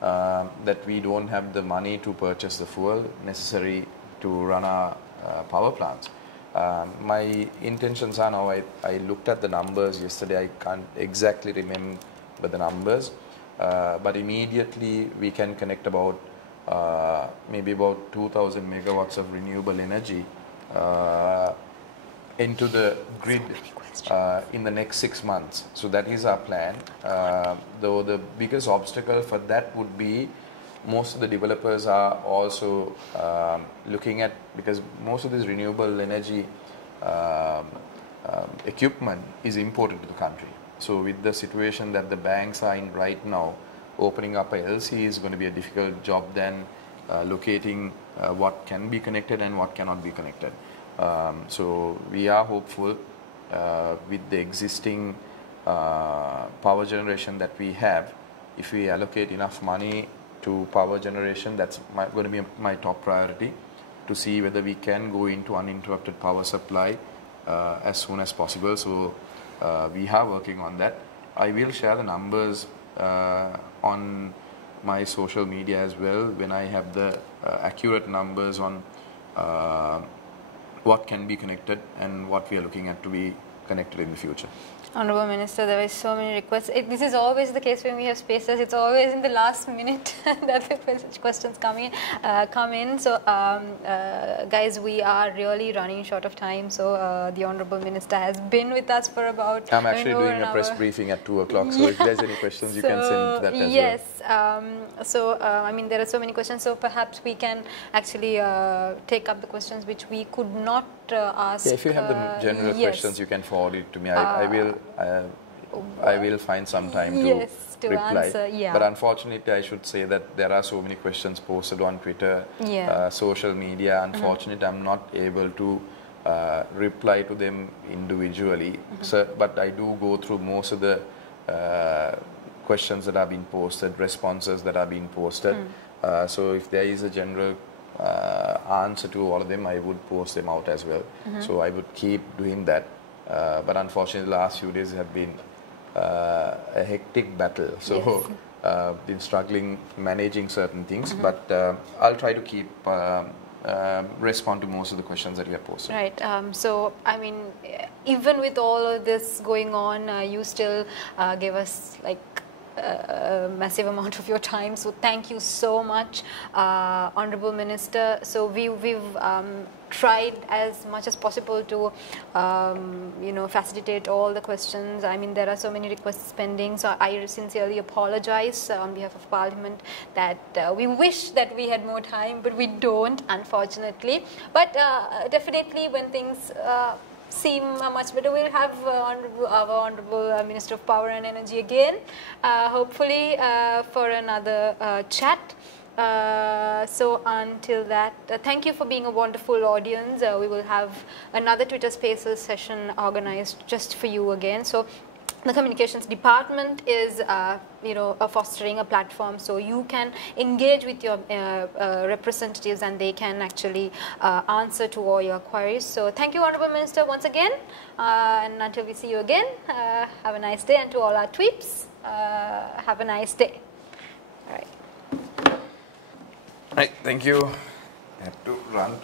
that we don't have the money to purchase the fuel necessary to run our power plants. My intentions are now, I looked at the numbers yesterday, I can't exactly remember the numbers, but immediately we can connect about maybe about 2,000 megawatts of renewable energy into the grid in the next 6 months. So that is our plan. Though the biggest obstacle for that would be most of the developers are also looking at, because most of this renewable energy equipment is imported to the country. So with the situation that the banks are in right now, opening up a LC is going to be a difficult job than locating what can be connected and what cannot be connected. So we are hopeful with the existing power generation that we have, if we allocate enough money to power generation, that's going to be my top priority, to see whether we can go into uninterrupted power supply as soon as possible. So we are working on that. I will share the numbers on my social media as well when I have the accurate numbers on what can be connected and what we are looking at to be connected in the future. Honourable Minister, there were so many requests. This is always the case when we have spaces. It's always in the last minute that the questions come in. So, guys, we are really running short of time. So, the Honourable Minister has been with us for about. I'm actually doing a press briefing at 2 o'clock. So, if there's any questions, you can send that as well. Yes. I mean, there are so many questions. So, perhaps we can actually take up the questions which we could not ask. Yeah, if you have the general questions, you can forward it to me. I will find some time to reply. Answer, yeah. But unfortunately, I should say that there are so many questions posted on Twitter, social media. Unfortunately, I'm not able to reply to them individually. So, but I do go through most of the questions that are being posted, responses that are being posted. So if there is a general answer to all of them, I would post them out as well. So I would keep doing that. But unfortunately, the last few days have been a hectic battle. So been struggling managing certain things. But I'll try to keep respond to most of the questions that you have posted. Right. So, I mean, even with all of this going on, you still gave us like a massive amount of your time. So, thank you so much, Honourable Minister. So, we've tried as much as possible to facilitate all the questions. I mean, there are so many requests pending, so I sincerely apologize on behalf of Parliament that we wish that we had more time, but we don't, unfortunately. But definitely when things seem much better, we'll have our Honourable Minister of Power and Energy again, hopefully for another chat. So until that, thank you for being a wonderful audience. We will have another Twitter Spaces session organized just for you again. So the communications department is fostering a platform so you can engage with your representatives and they can actually answer to all your queries. So thank you, Honourable Minister, once again, and until we see you again, have a nice day, and to all our tweeps, have a nice day. All right. Right, thank you. I have to run.